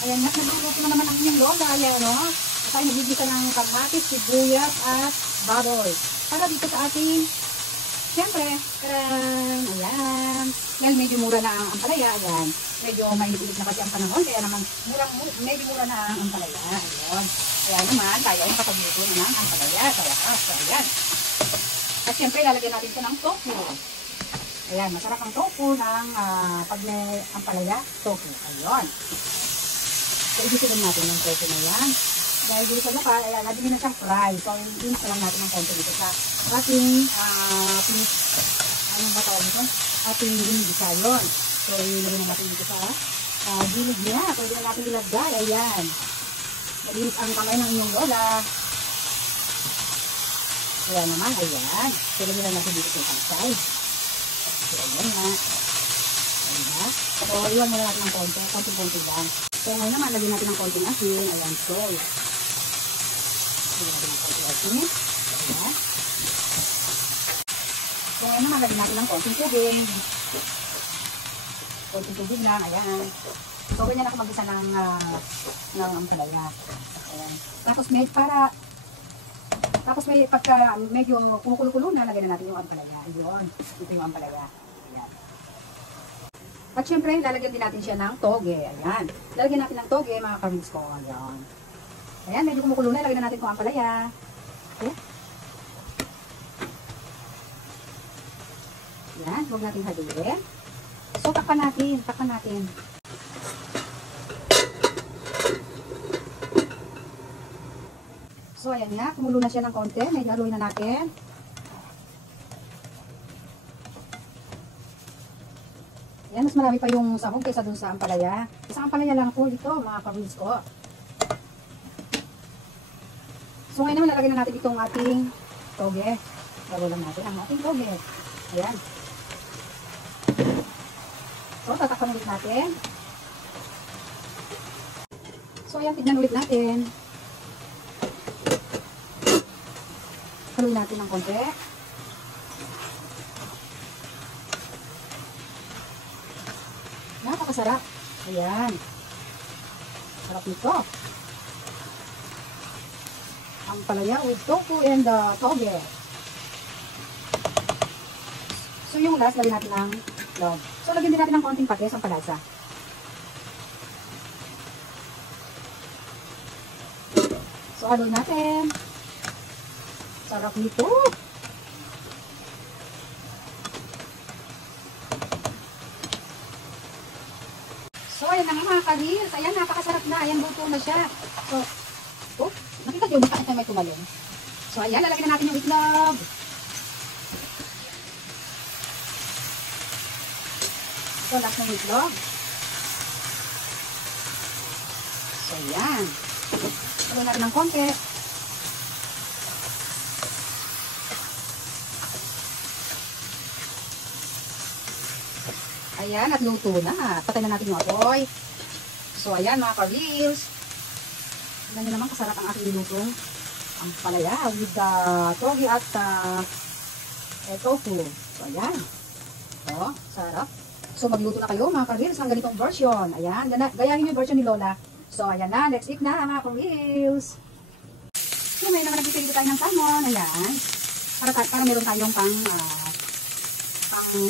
Ayan nga, nagluluto na naman ang inyong lola. Ayan, no? Tayo nagigisa ng kamatis, sibuyas, at baboy. Para dito sa ating, siyempre, ayan. Dahil medyo mura na ang ampalaya, ayan. Medyo mainit na kasi ang panahon, kaya naman medyo mura na ang ampalaya. Ayan. Kaya naman, tayo ay makapagluto na ng ampalaya sa wakas. So, ayan. At siyempre, lalagyan natin ito ng tofu. Ayan, masarap ang tofu ng pag may ampalaya, tofu. Ayan. So, ibisirin natin yung tofu na yan. Dahil dito sa mukha, ayan, lagi na siyang fry. So, inis lang natin ng konti dito sa ating, anong ba tawag nito? Ating ginigisa yun. So, ilagay natin dito sa gilid niya. Pwede na natin ilagay. Ayan. Malinis ang kamay ng inyong lola. Ayan naman, ayan. So, ilagay na natin dito sa isang side. So, ayan nga. Ayan nga. So, iwan muna natin ng konti. Konti-konti lang. So, ngayon naman, lagyan natin ng konting asin. Ayan, so, lagyan natin ng konting asin. Ayan. So, ngayon naman, lagyan natin ng konting tubig. Konting tubig lang, ayan. So, ganyan ako mag-isa ng ampalaya. Ayan. Tapos, may pagka medyo kumukulo-kulo na, lagyan na natin yung ampalaya. Ayun. Ito yung ampalaya. Ayan. At syempre, lalagyan din natin siya ng toge. Ayan. Lalagyan natin ng toge, mga kamins ko. Ayan. Ayan, medyo kumukulo na. Lagyan na natin kung ampalaya. Okay. Ayan, huwag natin haluin. So, takpan natin. So, ayan nga. Kumulo na siya ng konti. Medyo haluin na natin. Yan, mas marami pa yung sahog kaysa dun sa ampalaya. Isang ampalaya lang po ito, mga kamins ko. So, ngayon naman, lalagyan na natin itong ating toge. Laro lang natin ang ating toge. Ayan. So, tatakpan ulit natin. So, ayan, tignan ulit natin. Haluin natin ng konti. Napakasarap. Ayan. Sarap nito. Ampalaya with tofu and toge. So, yung last, lagyan natin ng log. So, lagyan din natin ng konting patis ang palasa. So, haluin natin. Sarap nito. So, ayan na nga mga ka-reels. Ayan, napakasarap na. Ayan, luto na siya. So, oh, nakita nyo, bakit na may tumalon. So, ayan, lalagyan na natin yung itlog. So, last na yung itlog. So, ayan. Lagyan natin ng konti. Ayan, at luto na. Patay na natin yung apoy. So, ayan mga ka-reels. Tignan nyo naman kasarap ang aking nilutong ampalaya with toge at tofu. So, ayan. O, sarap. So, magluto na kayo mga ka-reels ng ganitong version. Ayan, gayahin yung version ni Lola. So, ayan na. Let's eat na mga ka-reels. So, ngayon naman nagpipilito tayo ng salmon. Ayan. Para meron tayong pang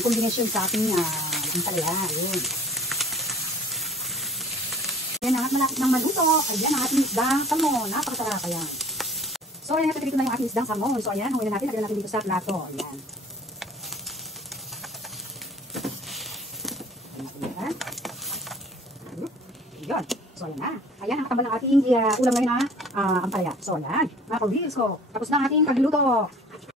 combination sa ating ampalaya. Ayun. Ayan, at malapit ng maluto. Ayan, ang ating isdang salmon. Napakasarap. Ayan. So, ayan, natin na yung ating isdang salmon. So, ayan, huwag na natin. Lagyan natin dito sa plato. Ayan. Ayan. Ayan. So, ayan na. Ayan, ang katambal ng ating ulam ngayon na ampalaya. So, ayan. Mga ka-reels ko. Tapos na ang ating pagluluto.